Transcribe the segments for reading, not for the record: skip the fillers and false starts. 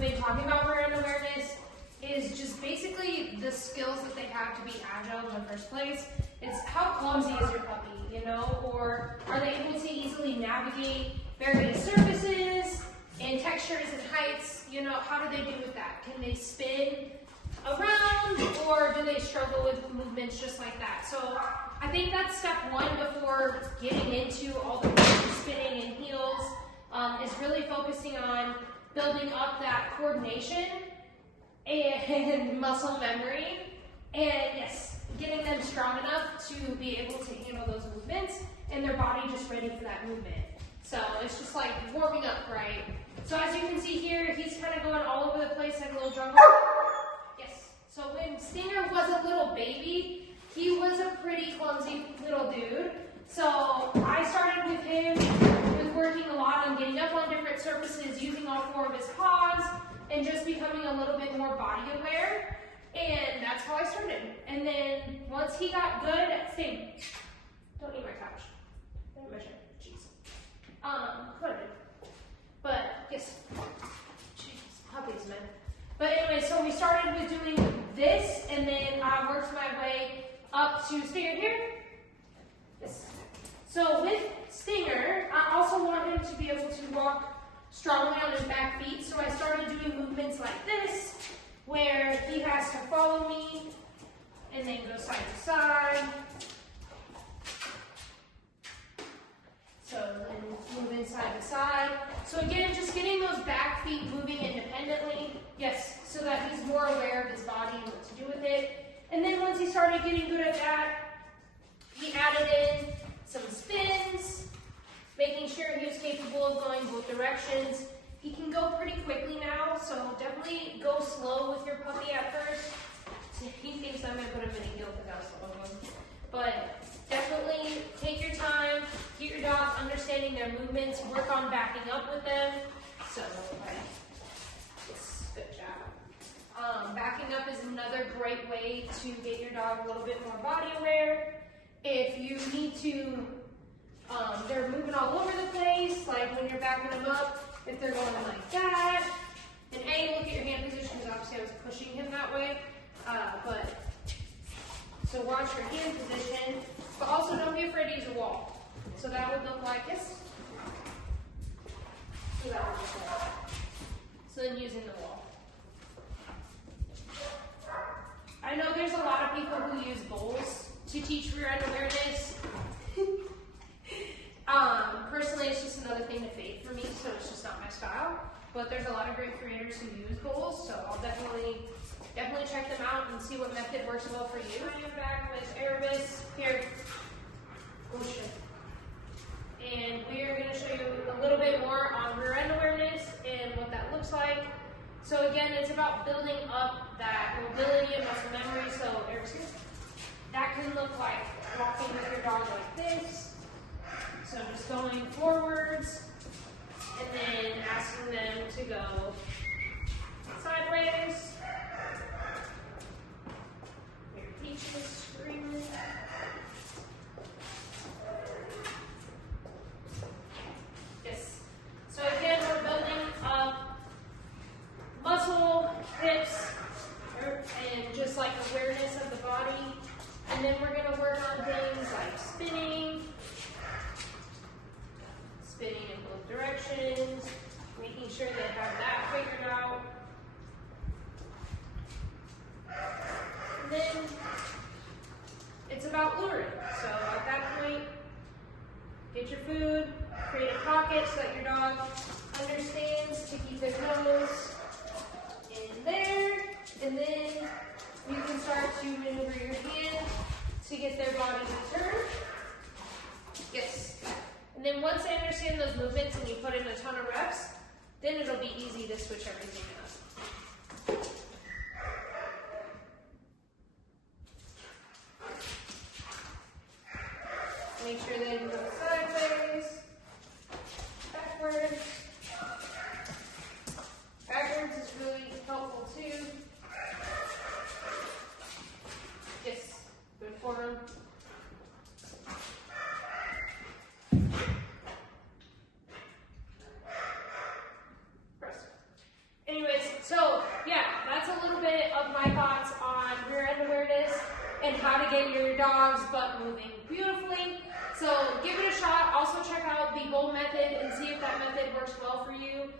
when talking about rear end awareness is just basically the skills that they have to be agile in the first place. It's how clumsy is your puppy, you know, or are they able to easily navigate various surfaces and textures and heights, you know, how do they do with that? Can they spin around or do they struggle with movements just like that? So I think that's step one before getting into all the spinning and heels, is really focusing on building up that coordination and muscle memory, and yes, getting them strong enough to be able to handle those movements and their body just ready for that movement. So it's just like warming up, right? So as you can see here, he's kind of going all over the place like a little jungle. Yes. So when Stinger was a little baby, he was a pretty clumsy little dude. So I started with him with working a lot on getting up on different surfaces, using all four of his paws, and just becoming a little bit more body aware. And that's how I started. And then once he got good at staying, don't eat my couch. Don't eat my chair. Jeez. Come on, dude. But yes, jeez, puppies, man. But anyway, so we started with doing this, and then I worked my way up to Stinger here. Yes. So with Stinger, I also want him to be able to walk strongly on his back feet. So I started doing movements like this, where he has to follow me and then go side to side. So then moving side to side. So again, just getting those back feet moving independently. Yes, so that he's more aware of his body and what to do with it. And then once he started getting good at that, he added in some spins, making sure he was capable of going both directions. He can go pretty quickly now, so definitely go slow with your puppy at first. He thinks I'm going to put him in a heel because I was slow him. But definitely take your time, get your dog understanding their movements, work on backing up with them. So, good job. Backing up is another great way to get your dog a little bit more body aware. If you need to, they're moving all over the place, like when you're backing them up, if they're going like that, and A, look at your hand position, because obviously I was pushing him that way, so watch your hand position, but also don't be afraid to use a wall. So that would look like this. So that would look like. So then using the wall. I know there's a lot of people who use bowls to teach rear end awareness. Personally, it's just another thing to fade for me, so it's just not my style. But there's a lot of great creators who use bowls, so I'll definitely check them out and see what method works well for you. I'm back with Erebus here. Oh shit. And we are going to show you a little bit more on rear end awareness and what that looks like. So again, it's about building up that mobility and muscle memory. So Eric's here. That can look like walking with your dog like this. So just going forwards and then asking them to go sideways. Here, teach the screaming. Yes. So again, we're building up muscle, hips, and just like awareness of the body. And then we're going to work on things like spinning in both directions, making sure they have that figured out. And then it's about luring. So at that point, get your food, create a pocket so that your dog understands to keep their nose in there, and then you can start to maneuver your hand to get their body to turn. Yes. And then once they understand those movements and you put in a ton of reps, then it'll be easy to switch everything up. make sure they go sideways, backwards. Backwards is really helpful too. Yes, good form. Press. Anyways, so yeah, that's a little bit of my thoughts on rear end awareness and how to get your dog's butt moving beautifully. So give it a shot. Also check out the GOAL method and see if that method works well for you.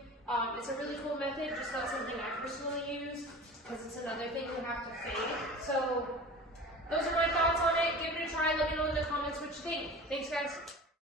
It's a really cool method, just not something I personally use because it's another thing you have to fade. So those are my thoughts on it. Give it a try. Let me know in the comments what you think. Thanks, guys.